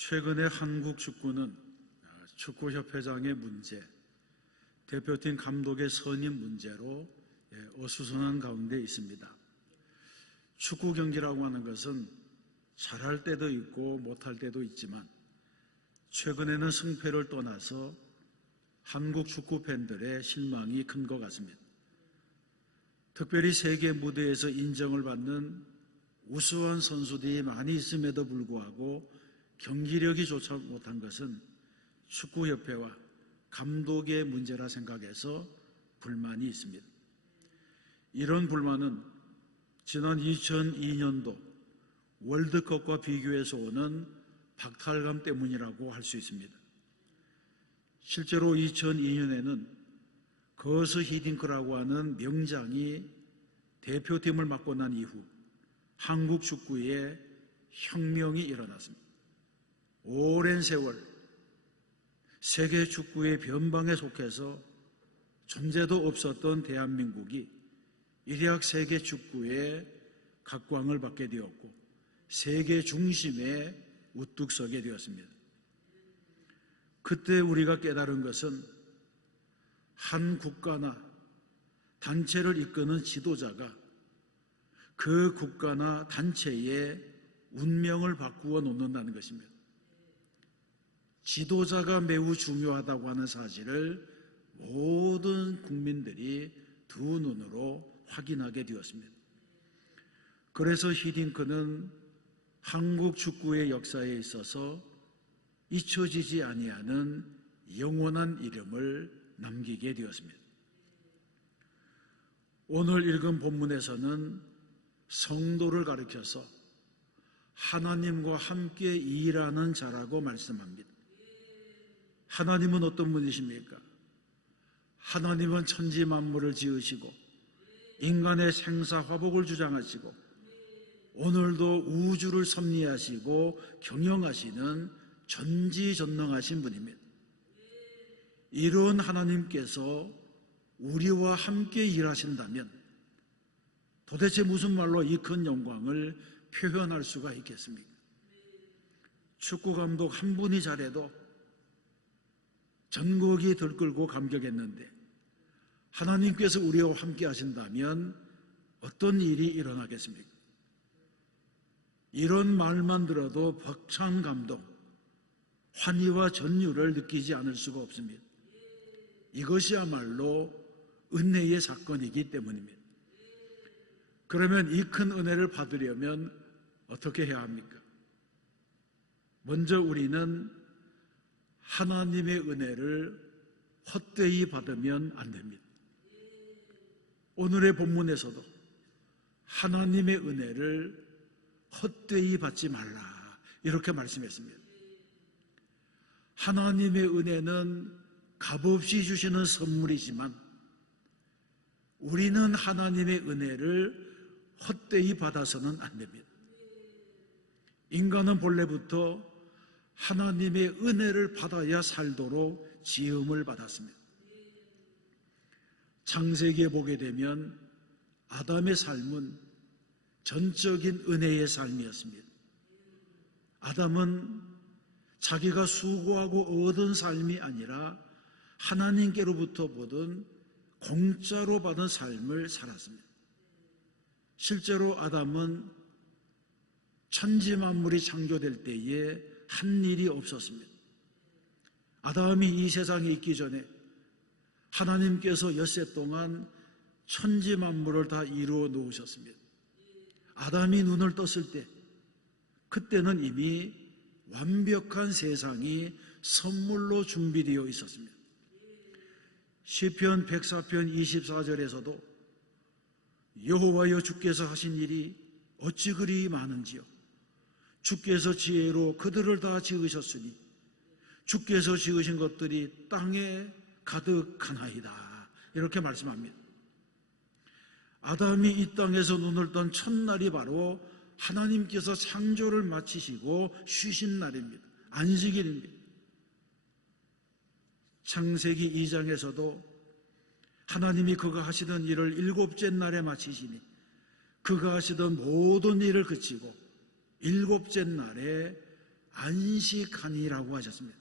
최근에 한국 축구는 축구협회장의 문제, 대표팀 감독의 선임 문제로 어수선한 가운데 있습니다. 축구 경기라고 하는 것은 잘할 때도 있고 못할 때도 있지만 최근에는 승패를 떠나서 한국 축구 팬들의 실망이 큰 것 같습니다. 특별히 세계 무대에서 인정을 받는 우수한 선수들이 많이 있음에도 불구하고 경기력이 좋지 못한 것은 축구협회와 감독의 문제라 생각해서 불만이 있습니다. 이런 불만은 지난 2002년도 월드컵과 비교해서 오는 박탈감 때문이라고 할 수 있습니다. 실제로 2002년에는 거스 히딩크라고 하는 명장이 대표팀을 맡고 난 이후 한국 축구에 혁명이 일어났습니다. 오랜 세월 세계 축구의 변방에 속해서 존재도 없었던 대한민국이 일약 세계 축구의 각광을 받게 되었고 세계 중심에 우뚝 서게 되었습니다. 그때 우리가 깨달은 것은 한 국가나 단체를 이끄는 지도자가 그 국가나 단체의 운명을 바꾸어 놓는다는 것입니다. 지도자가 매우 중요하다고 하는 사실을 모든 국민들이 두 눈으로 확인하게 되었습니다. 그래서 히딩크는 한국 축구의 역사에 있어서 잊혀지지 아니하는 영원한 이름을 남기게 되었습니다. 오늘 읽은 본문에서는 성도를 가리켜서 하나님과 함께 일하는 자라고 말씀합니다. 하나님은 어떤 분이십니까? 하나님은 천지 만물을 지으시고 인간의 생사화복을 주장하시고 오늘도 우주를 섭리하시고 경영하시는 전지전능하신 분입니다. 이런 하나님께서 우리와 함께 일하신다면 도대체 무슨 말로 이 큰 영광을 표현할 수가 있겠습니까? 축구 감독 한 분이 잘해도 전국이 들끓고 감격했는데 하나님께서 우리와 함께 하신다면 어떤 일이 일어나겠습니까? 이런 말만 들어도 벅찬 감동, 환희와 전율을 느끼지 않을 수가 없습니다. 이것이야말로 은혜의 사건이기 때문입니다. 그러면 이 큰 은혜를 받으려면 어떻게 해야 합니까? 먼저 우리는 하나님의 은혜를 헛되이 받으면 안 됩니다. 오늘의 본문에서도 하나님의 은혜를 헛되이 받지 말라 이렇게 말씀했습니다. 하나님의 은혜는 값없이 주시는 선물이지만 우리는 하나님의 은혜를 헛되이 받아서는 안 됩니다. 인간은 본래부터 하나님의 은혜를 받아야 살도록 지음을 받았습니다. 창세기에 보게 되면 아담의 삶은 전적인 은혜의 삶이었습니다. 아담은 자기가 수고하고 얻은 삶이 아니라 하나님께로부터 받은 공짜로 받은 삶을 살았습니다. 실제로 아담은 천지 만물이 창조될 때에 한 일이 없었습니다. 아담이 이 세상에 있기 전에 하나님께서 엿새 동안 천지 만물을 다 이루어 놓으셨습니다. 아담이 눈을 떴을 때 그때는 이미 완벽한 세상이 선물로 준비되어 있었습니다. 시편 104편 24절에서도 여호와여 주께서 하신 일이 어찌 그리 많은지요. 주께서 지혜로 그들을 다 지으셨으니 주께서 지으신 것들이 땅에 가득하나이다. 이렇게 말씀합니다. 아담이 이 땅에서 눈을 떤 첫날이 바로 하나님께서 창조를 마치시고 쉬신 날입니다. 안식일입니다. 창세기 2장에서도 하나님이 그가 하시던 일을 일곱째 날에 마치시니 그가 하시던 모든 일을 그치고 일곱째 날에 안식하니라고 하셨습니다.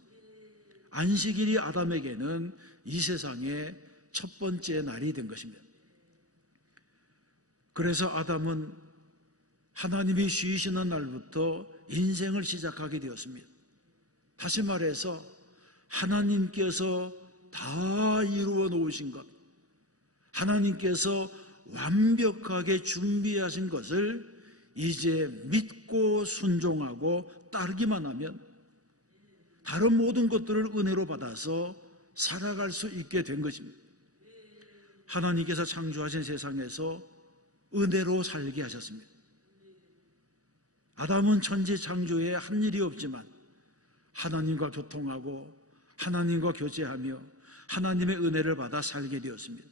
안식일이 아담에게는 이 세상의 첫 번째 날이 된 것입니다. 그래서 아담은 하나님이 쉬시는 날부터 인생을 시작하게 되었습니다. 다시 말해서 하나님께서 다 이루어 놓으신 것, 하나님께서 완벽하게 준비하신 것을 이제 믿고 순종하고 따르기만 하면 다른 모든 것들을 은혜로 받아서 살아갈 수 있게 된 것입니다. 하나님께서 창조하신 세상에서 은혜로 살게 하셨습니다. 아담은 천지 창조에 한 일이 없지만 하나님과 교통하고 하나님과 교제하며 하나님의 은혜를 받아 살게 되었습니다.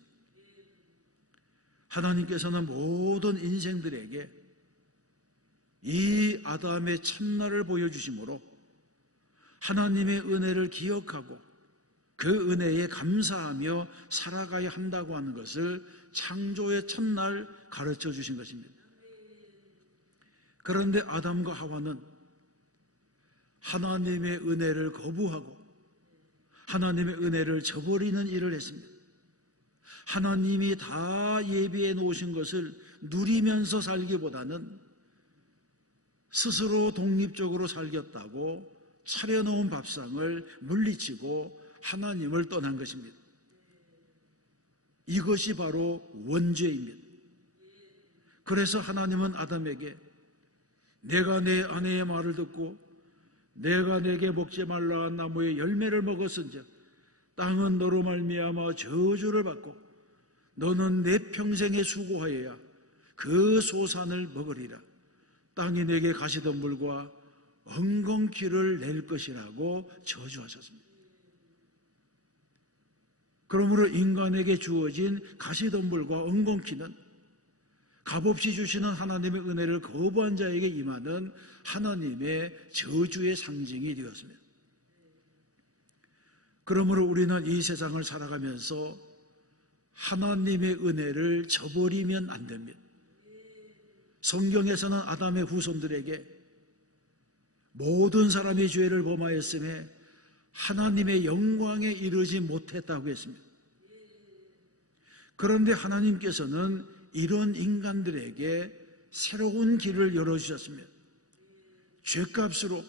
하나님께서는 모든 인생들에게 이 아담의 첫날을 보여주심으로 하나님의 은혜를 기억하고 그 은혜에 감사하며 살아가야 한다고 하는 것을 창조의 첫날 가르쳐 주신 것입니다. 그런데 아담과 하와는 하나님의 은혜를 거부하고 하나님의 은혜를 저버리는 일을 했습니다. 하나님이 다 예비해 놓으신 것을 누리면서 살기보다는 스스로 독립적으로 살겠다고 차려놓은 밥상을 물리치고 하나님을 떠난 것입니다. 이것이 바로 원죄입니다. 그래서 하나님은 아담에게 내가 내 아내의 말을 듣고 내가 내게 먹지 말라 한 나무의 열매를 먹었은즉 땅은 너로 말미암아 저주를 받고 너는 내 평생에 수고하여야 그 소산을 먹으리라. 땅이 내게 가시덤불과 엉겅퀴를 낼 것이라고 저주하셨습니다. 그러므로 인간에게 주어진 가시덤불과 엉겅퀴는 값없이 주시는 하나님의 은혜를 거부한 자에게 임하는 하나님의 저주의 상징이 되었습니다. 그러므로 우리는 이 세상을 살아가면서 하나님의 은혜를 저버리면 안 됩니다. 성경에서는 아담의 후손들에게 모든 사람이 죄를 범하였음에 하나님의 영광에 이르지 못했다고 했습니다. 그런데 하나님께서는 이런 인간들에게 새로운 길을 열어주셨습니다. 죄값으로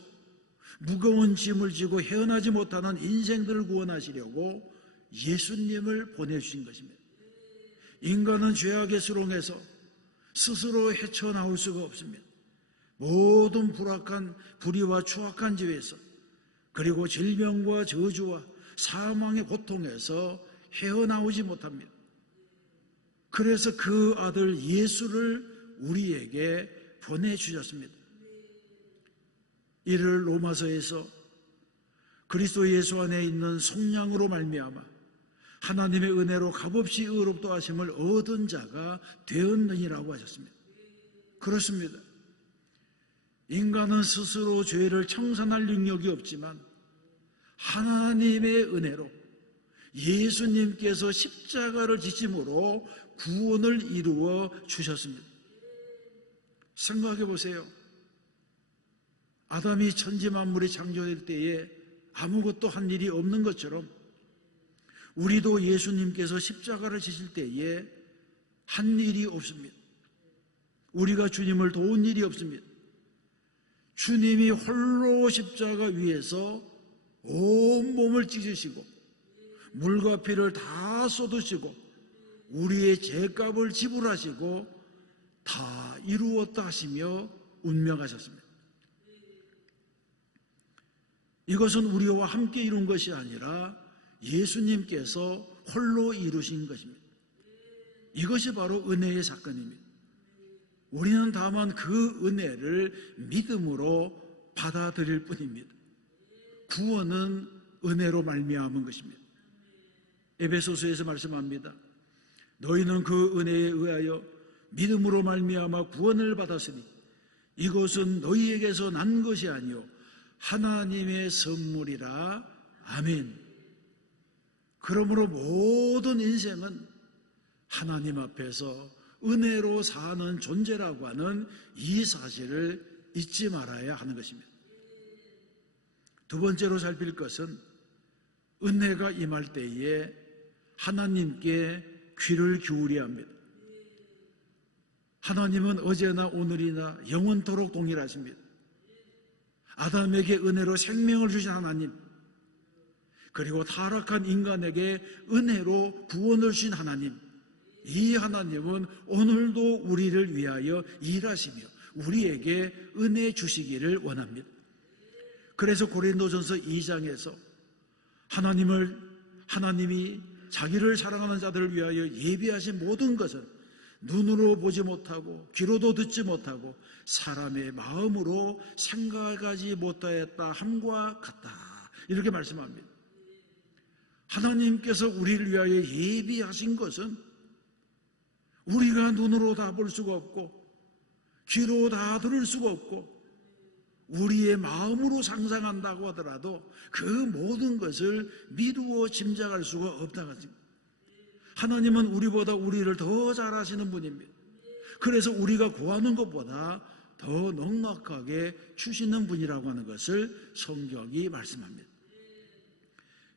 무거운 짐을 지고 헤어나지 못하는 인생들을 구원하시려고 예수님을 보내주신 것입니다. 인간은 죄악의 수렁에서 스스로 헤쳐나올 수가 없습니다. 모든 불의와 추악한 죄에서 그리고 질병과 저주와 사망의 고통에서 헤어나오지 못합니다. 그래서 그 아들 예수를 우리에게 보내주셨습니다. 이를 로마서에서 그리스도 예수 안에 있는 속량으로 말미암아 하나님의 은혜로 값없이 의롭다 하심을 얻은 자가 되었느니라고 하셨습니다. 그렇습니다. 인간은 스스로 죄를 청산할 능력이 없지만 하나님의 은혜로 예수님께서 십자가를 지심으로 구원을 이루어 주셨습니다. 생각해 보세요. 아담이 천지 만물이 창조될 때에 아무것도 한 일이 없는 것처럼 우리도 예수님께서 십자가를 지실 때에 한 일이 없습니다. 우리가 주님을 도운 일이 없습니다. 주님이 홀로 십자가 위에서 온몸을 찢으시고 물과 피를 다 쏟으시고 우리의 죄값을 지불하시고 다 이루었다 하시며 운명하셨습니다. 이것은 우리와 함께 이룬 것이 아니라 예수님께서 홀로 이루신 것입니다. 이것이 바로 은혜의 사건입니다. 우리는 다만 그 은혜를 믿음으로 받아들일 뿐입니다. 구원은 은혜로 말미암은 것입니다. 에베소서에서 말씀합니다. 너희는 그 은혜에 의하여 믿음으로 말미암아 구원을 받았으니 이것은 너희에게서 난 것이 아니요 하나님의 선물이라. 아멘. 그러므로 모든 인생은 하나님 앞에서 은혜로 사는 존재라고 하는 이 사실을 잊지 말아야 하는 것입니다. 두 번째로 살필 것은 은혜가 임할 때에 하나님께 귀를 기울여야 합니다. 하나님은 어제나 오늘이나 영원토록 동일하십니다. 아담에게 은혜로 생명을 주신 하나님, 그리고 타락한 인간에게 은혜로 구원을 주신 하나님, 이 하나님은 오늘도 우리를 위하여 일하시며 우리에게 은혜 주시기를 원합니다. 그래서 고린도전서 2장에서 하나님이 자기를 사랑하는 자들을 위하여 예비하신 모든 것은 눈으로 보지 못하고 귀로도 듣지 못하고 사람의 마음으로 생각하지 못하였다 함과 같다, 이렇게 말씀합니다. 하나님께서 우리를 위하여 예비하신 것은 우리가 눈으로 다 볼 수가 없고 귀로 다 들을 수가 없고 우리의 마음으로 상상한다고 하더라도 그 모든 것을 미루어 짐작할 수가 없다고 하십니다. 하나님은 우리보다 우리를 더 잘 아시는 분입니다. 그래서 우리가 구하는 것보다 더 넉넉하게 주시는 분이라고 하는 것을 성경이 말씀합니다.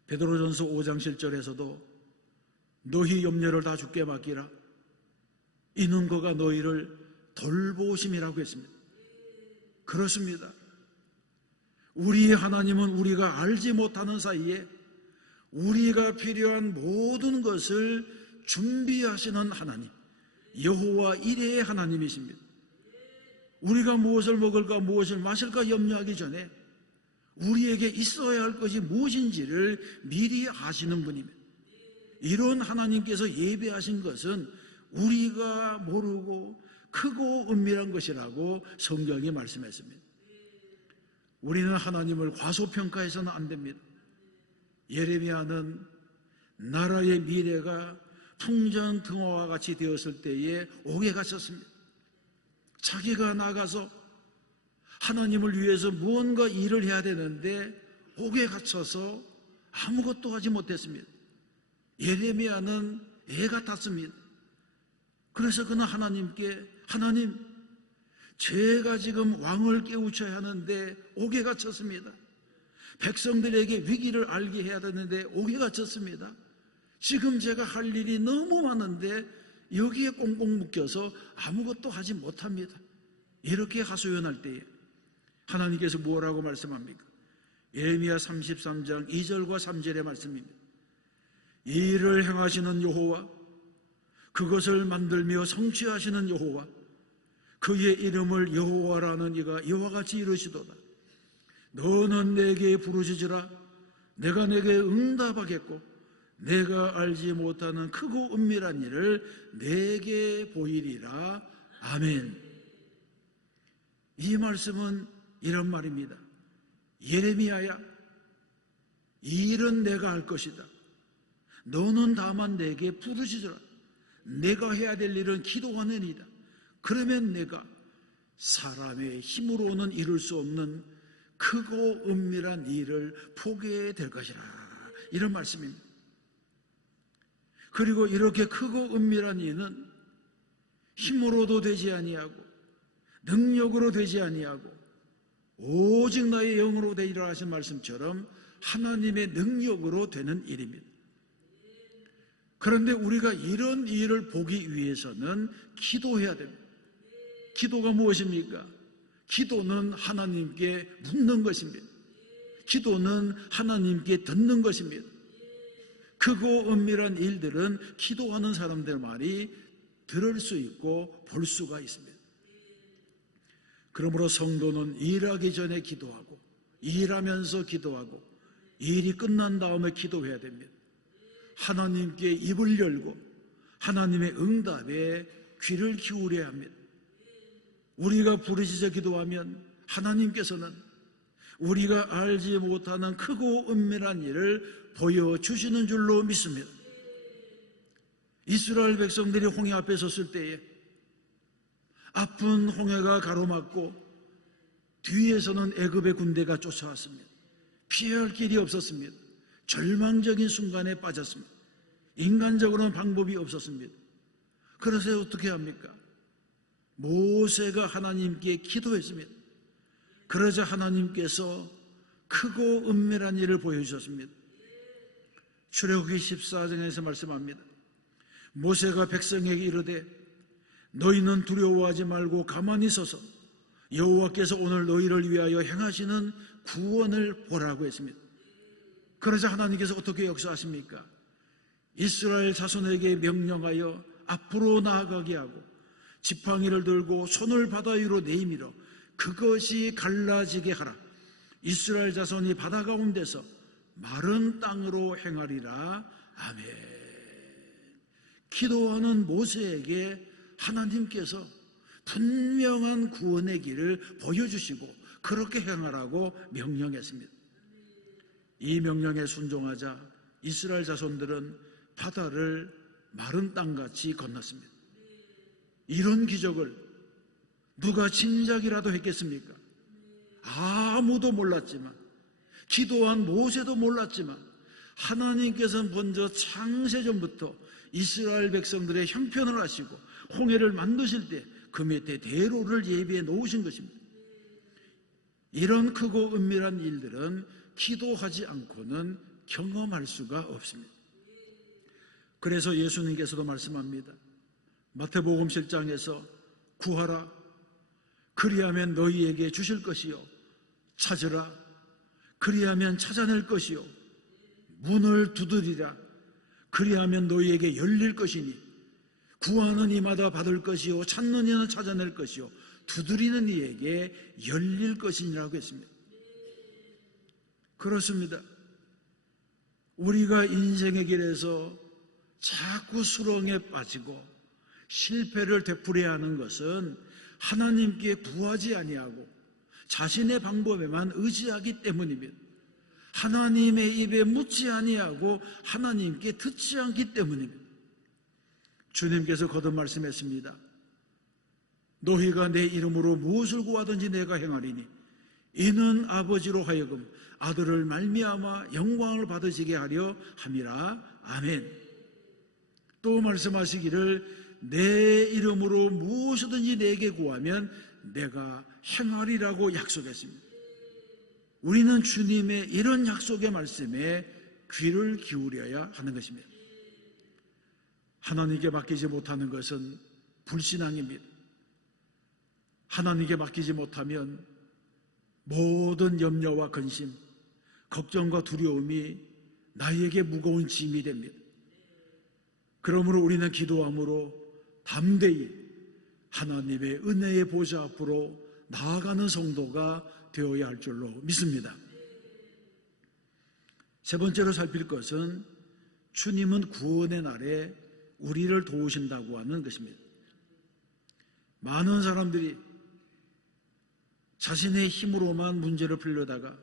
베드로전서 5장 7절에서도 너희 염려를 다 주께 맡기라, 이는 그가 너희를 돌보심이라고 했습니다. 그렇습니다. 우리의 하나님은 우리가 알지 못하는 사이에 우리가 필요한 모든 것을 준비하시는 하나님, 여호와 이레의 하나님이십니다. 우리가 무엇을 먹을까 무엇을 마실까 염려하기 전에 우리에게 있어야 할 것이 무엇인지를 미리 아시는 분입니다. 이런 하나님께서 예배하신 것은 우리가 모르고 크고 은밀한 것이라고 성경이 말씀했습니다. 우리는 하나님을 과소평가해서는 안 됩니다. 예레미야는 나라의 미래가 풍전등화와 같이 되었을 때에 옥에 갇혔습니다. 자기가 나가서 하나님을 위해서 무언가 일을 해야 되는데 옥에 갇혀서 아무것도 하지 못했습니다. 예레미야는 애 같았습니다. 그래서 그는 하나님께, 하나님, 제가 지금 왕을 깨우쳐야 하는데 옥에 갇혔습니다. 백성들에게 위기를 알게 해야 되는데 옥에 갇혔습니다. 지금 제가 할 일이 너무 많은데 여기에 꽁꽁 묶여서 아무것도 하지 못합니다. 이렇게 하소연할 때에 하나님께서 뭐라고 말씀합니까? 예레미야 33장 2절과 3절의 말씀입니다. 이 일을 행하시는 여호와, 그것을 만들며 성취하시는 여호와, 그의 이름을 여호와라는 이가 이와 같이 이르시도다. 너는 내게 부르짖으라. 내가 내게 응답하겠고 내가 알지 못하는 크고 은밀한 일을 내게 보이리라. 아멘. 이 말씀은 이런 말입니다. 예레미야야, 이 일은 내가 할 것이다. 너는 다만 내게 부르짖으라. 내가 해야 될 일은 기도하는 일이다. 그러면 내가 사람의 힘으로는 이룰 수 없는 크고 은밀한 일을 보게 될 것이라. 이런 말씀입니다. 그리고 이렇게 크고 은밀한 일은 힘으로도 되지 아니하고 능력으로 되지 아니하고 오직 나의 영으로 되리라 하신 말씀처럼 하나님의 능력으로 되는 일입니다. 그런데 우리가 이런 일을 보기 위해서는 기도해야 됩니다. 기도가 무엇입니까? 기도는 하나님께 묻는 것입니다. 기도는 하나님께 듣는 것입니다. 크고 은밀한 일들은 기도하는 사람들만이 들을 수 있고 볼 수가 있습니다. 그러므로 성도는 일하기 전에 기도하고 일하면서 기도하고 일이 끝난 다음에 기도해야 됩니다. 하나님께 입을 열고 하나님의 응답에 귀를 기울여야 합니다. 우리가 부르짖어 기도하면 하나님께서는 우리가 알지 못하는 크고 은밀한 일을 보여주시는 줄로 믿습니다. 이스라엘 백성들이 홍해 앞에 섰을 때에 아픈 홍해가 가로막고 뒤에서는 애굽의 군대가 쫓아왔습니다. 피할 길이 없었습니다. 절망적인 순간에 빠졌습니다. 인간적으로는 방법이 없었습니다. 그래서 어떻게 합니까? 모세가 하나님께 기도했습니다. 그러자 하나님께서 크고 은밀한 일을 보여주셨습니다. 출애굽기 14장에서 말씀합니다. 모세가 백성에게 이르되 너희는 두려워하지 말고 가만히 서서 여호와께서 오늘 너희를 위하여 행하시는 구원을 보라고 했습니다. 그러자 하나님께서 어떻게 역사하십니까? 이스라엘 자손에게 명령하여 앞으로 나아가게 하고 지팡이를 들고 손을 바다 위로 내밀어 그것이 갈라지게 하라. 이스라엘 자손이 바다 가운데서 마른 땅으로 행하리라. 아멘. 기도하는 모세에게 하나님께서 분명한 구원의 길을 보여주시고 그렇게 행하라고 명령했습니다. 이 명령에 순종하자 이스라엘 자손들은 바다를 마른 땅같이 건넜습니다. 이런 기적을 누가 짐작이라도 했겠습니까? 아무도 몰랐지만, 기도한 모세도 몰랐지만 하나님께서는 먼저 창세전부터 이스라엘 백성들의 형편을 하시고 홍해를 만드실 때 그 밑에 대로를 예비해 놓으신 것입니다. 이런 크고 은밀한 일들은 기도하지 않고는 경험할 수가 없습니다. 그래서 예수님께서도 말씀합니다. 마태복음 7장에서 구하라 그리하면 너희에게 주실 것이요 찾으라 그리하면 찾아낼 것이요 문을 두드리라 그리하면 너희에게 열릴 것이니 구하는 이마다 받을 것이요 찾는 이는 찾아낼 것이요 두드리는 이에게 열릴 것이라고 했습니다. 그렇습니다. 우리가 인생의 길에서 자꾸 수렁에 빠지고 실패를 되풀이해야 하는 것은 하나님께 구하지 아니하고 자신의 방법에만 의지하기 때문입니다. 하나님의 입에 묻지 아니하고 하나님께 듣지 않기 때문입니다. 주님께서 거듭 말씀했습니다. 너희가 내 이름으로 무엇을 구하든지 내가 행하리니 이는 아버지로 하여금 아들을 말미암아 영광을 받으시게 하려 함이라. 아멘. 또 말씀하시기를 내 이름으로 무엇이든지 내게 구하면 내가 행하리라고 약속했습니다. 우리는 주님의 이런 약속의 말씀에 귀를 기울여야 하는 것입니다. 하나님께 맡기지 못하는 것은 불신앙입니다. 하나님께 맡기지 못하면 모든 염려와 근심, 걱정과 두려움이 나에게 무거운 짐이 됩니다. 그러므로 우리는 기도함으로 담대히 하나님의 은혜의 보좌 앞으로 나아가는 성도가 되어야 할 줄로 믿습니다. 세 번째로 살필 것은 주님은 구원의 날에 우리를 도우신다고 하는 것입니다. 많은 사람들이 자신의 힘으로만 문제를 풀려다가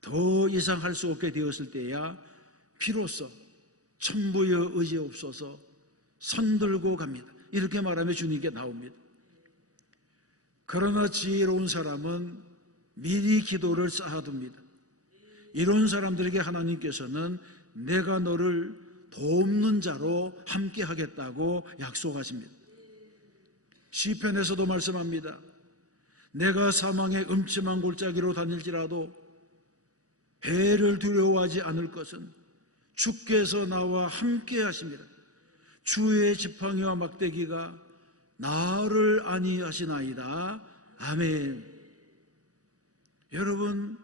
더 이상 할 수 없게 되었을 때야 비로소 천부여 의지없어서 손들고 갑니다. 이렇게 말하며 주님께 나옵니다. 그러나 지혜로운 사람은 미리 기도를 쌓아둡니다. 이런 사람들에게 하나님께서는 내가 너를 돕는 자로 함께 하겠다고 약속하십니다. 시편에서도 말씀합니다. 내가 사망의 음침한 골짜기로 다닐지라도 배를 두려워하지 않을 것은 주께서 나와 함께 하십니다. 주의 지팡이와 막대기가 나를 안위하시나이다. 아멘. 여러분,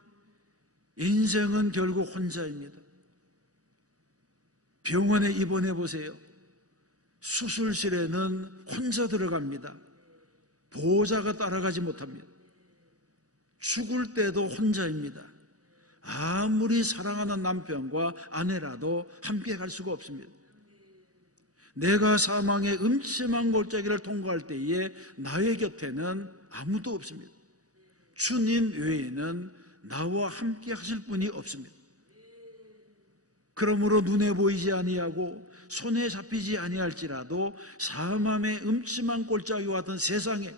인생은 결국 혼자입니다. 병원에 입원해 보세요. 수술실에는 혼자 들어갑니다. 보호자가 따라가지 못합니다. 죽을 때도 혼자입니다. 아무리 사랑하는 남편과 아내라도 함께 갈 수가 없습니다. 내가 사망의 음침한 골짜기를 통과할 때에 나의 곁에는 아무도 없습니다. 주님 외에는 나와 함께 하실 분이 없습니다. 그러므로 눈에 보이지 아니하고 손에 잡히지 아니할지라도 사망의 음침한 골짜기와 같은 세상에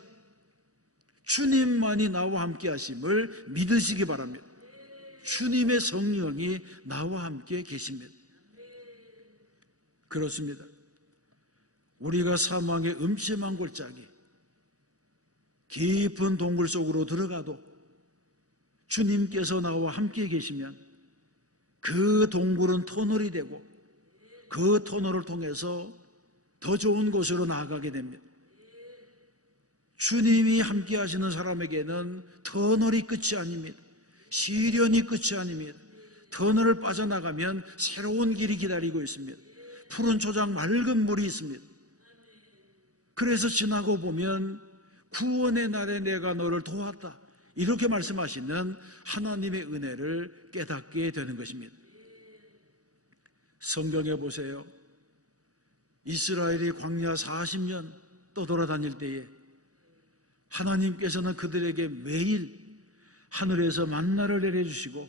주님만이 나와 함께 하심을 믿으시기 바랍니다. 주님의 성령이 나와 함께 계십니다. 그렇습니다. 우리가 사망의 음침한 골짜기, 깊은 동굴 속으로 들어가도 주님께서 나와 함께 계시면 그 동굴은 터널이 되고 그 터널을 통해서 더 좋은 곳으로 나아가게 됩니다. 주님이 함께 하시는 사람에게는 터널이 끝이 아닙니다. 시련이 끝이 아닙니다. 터널을 빠져나가면 새로운 길이 기다리고 있습니다. 푸른 초장 맑은 물이 있습니다. 그래서 지나고 보면 구원의 날에 내가 너를 도왔다, 이렇게 말씀하시는 하나님의 은혜를 깨닫게 되는 것입니다. 성경에 보세요. 이스라엘이 광야 40년 떠돌아다닐 때에 하나님께서는 그들에게 매일 하늘에서 만나를 내려주시고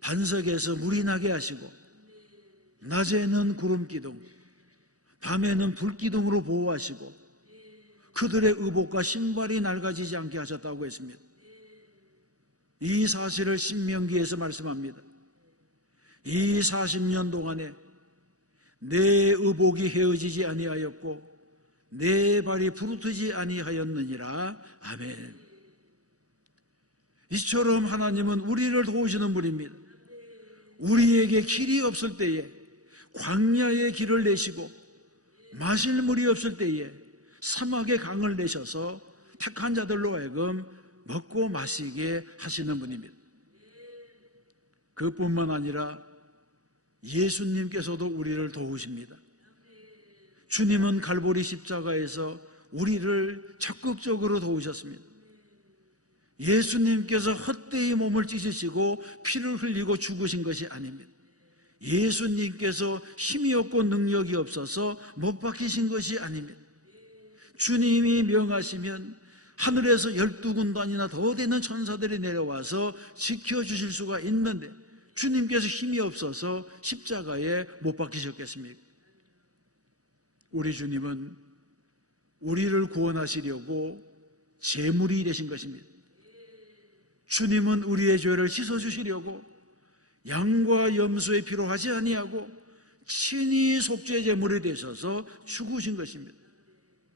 반석에서 물이 나게 하시고 낮에는 구름기둥, 밤에는 불기둥으로 보호하시고 그들의 의복과 신발이 낡아지지 않게 하셨다고 했습니다. 이 사실을 신명기에서 말씀합니다. 이 40년 동안에 내 의복이 헤어지지 아니하였고 내 발이 부르트지 아니하였느니라. 아멘. 이처럼 하나님은 우리를 도우시는 분입니다. 우리에게 길이 없을 때에 광야의 길을 내시고 마실 물이 없을 때에 사막의 강을 내셔서 택한 자들로 하여금 먹고 마시게 하시는 분입니다. 그뿐만 아니라 예수님께서도 우리를 도우십니다. 주님은 갈보리 십자가에서 우리를 적극적으로 도우셨습니다. 예수님께서 헛되이 몸을 찢으시고 피를 흘리고 죽으신 것이 아닙니다. 예수님께서 힘이 없고 능력이 없어서 못 박히신 것이 아닙니다. 주님이 명하시면 하늘에서 12군단이나 더 되는 천사들이 내려와서 지켜주실 수가 있는데 주님께서 힘이 없어서 십자가에 못 박히셨겠습니까? 우리 주님은 우리를 구원하시려고 제물이 되신 것입니다. 주님은 우리의 죄를 씻어주시려고 양과 염소의 피로 하지 아니하고 친히 속죄 제물이 되셔서 죽으신 것입니다.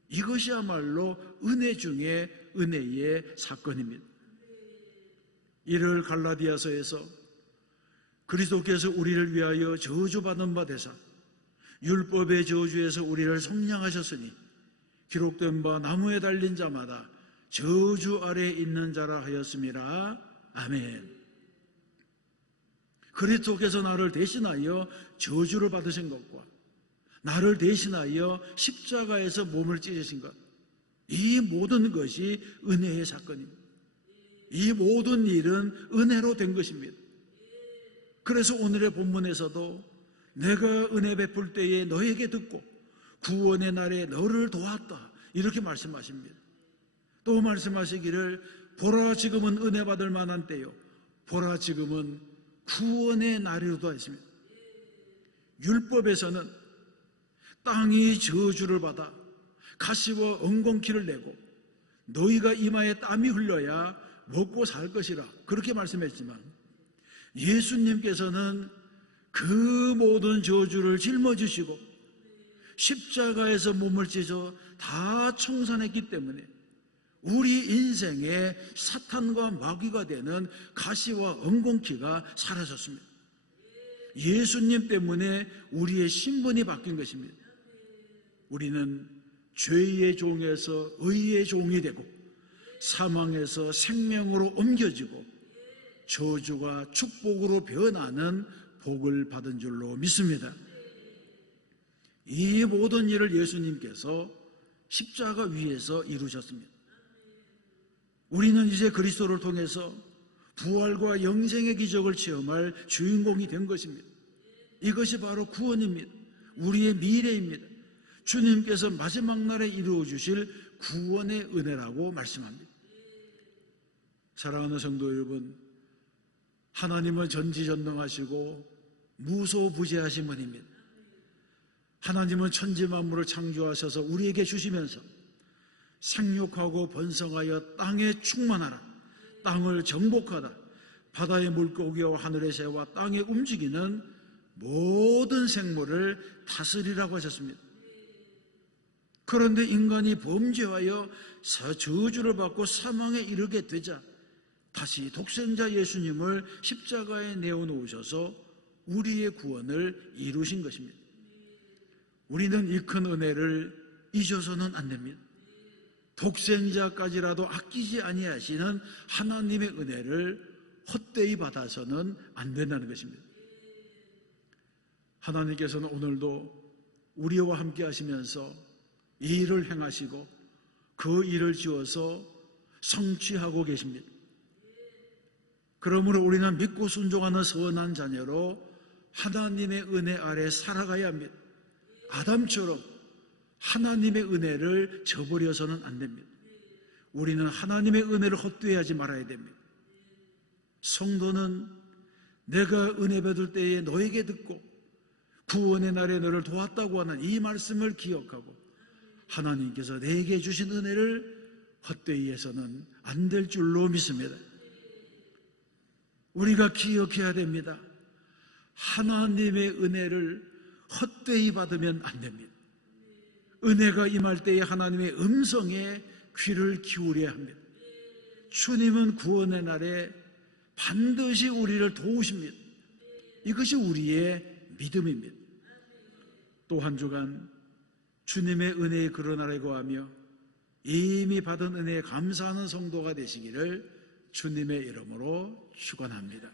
이것이야말로 은혜 중에 은혜의 사건입니다. 이를 갈라디아서에서 그리스도께서 우리를 위하여 저주받은 바 되사 율법의 저주에서 우리를 속량하셨으니 기록된 바 나무에 달린 자마다 저주 아래에 있는 자라 하였음이라. 아멘. 그리스도께서 나를 대신하여 저주를 받으신 것과 나를 대신하여 십자가에서 몸을 찢으신 것, 이 모든 것이 은혜의 사건입니다. 이 모든 일은 은혜로 된 것입니다. 그래서 오늘의 본문에서도 내가 은혜 베풀 때에 너에게 듣고 구원의 날에 너를 도왔다, 이렇게 말씀하십니다. 또 말씀하시기를 보라 지금은 은혜 받을 만한 때요 보라 지금은 구원의 날이로도 했습니다. 율법에서는 땅이 저주를 받아 가시와 엉겅퀴를 내고 너희가 이마에 땀이 흘러야 먹고 살 것이라, 그렇게 말씀했지만 예수님께서는 그 모든 저주를 짊어지시고 십자가에서 몸을 찢어 다 청산했기 때문에 우리 인생에 사탄과 마귀가 되는 가시와 엉겅퀴가 사라졌습니다. 예수님 때문에 우리의 신분이 바뀐 것입니다. 우리는 죄의 종에서 의의 종이 되고 사망에서 생명으로 옮겨지고 저주가 축복으로 변하는 복을 받은 줄로 믿습니다. 이 모든 일을 예수님께서 십자가 위에서 이루셨습니다. 우리는 이제 그리스도를 통해서 부활과 영생의 기적을 체험할 주인공이 된 것입니다. 이것이 바로 구원입니다. 우리의 미래입니다. 주님께서 마지막 날에 이루어 주실 구원의 은혜라고 말씀합니다. 사랑하는 성도 여러분, 하나님은 전지전능하시고 무소부재하신 분입니다. 하나님은 천지 만물을 창조하셔서 우리에게 주시면서 생육하고 번성하여 땅에 충만하라, 땅을 정복하라, 바다의 물고기와 하늘의 새와 땅에 움직이는 모든 생물을 다스리라고 하셨습니다. 그런데 인간이 범죄하여 저주를 받고 사망에 이르게 되자 다시 독생자 예수님을 십자가에 내어놓으셔서 우리의 구원을 이루신 것입니다. 우리는 이 큰 은혜를 잊어서는 안 됩니다. 독생자까지라도 아끼지 아니하시는 하나님의 은혜를 헛되이 받아서는 안 된다는 것입니다. 하나님께서는 오늘도 우리와 함께 하시면서 이 일을 행하시고 그 일을 지어서 성취하고 계십니다. 그러므로 우리는 믿고 순종하는 선한 자녀로 하나님의 은혜 아래 살아가야 합니다. 아담처럼 하나님의 은혜를 저버려서는 안 됩니다. 우리는 하나님의 은혜를 헛되이 하지 말아야 됩니다. 성도는 내가 은혜 받을 때에 너에게 듣고 구원의 날에 너를 도왔다고 하는 이 말씀을 기억하고 하나님께서 내게 주신 은혜를 헛되이 해서는 안 될 줄로 믿습니다. 우리가 기억해야 됩니다. 하나님의 은혜를 헛되이 받으면 안 됩니다. 은혜가 임할 때에 하나님의 음성에 귀를 기울여야 합니다. 주님은 구원의 날에 반드시 우리를 도우십니다. 이것이 우리의 믿음입니다. 또 한 주간 주님의 은혜에 거론하려고 하며 이미 받은 은혜에 감사하는 성도가 되시기를 주님의 이름으로 축원합니다.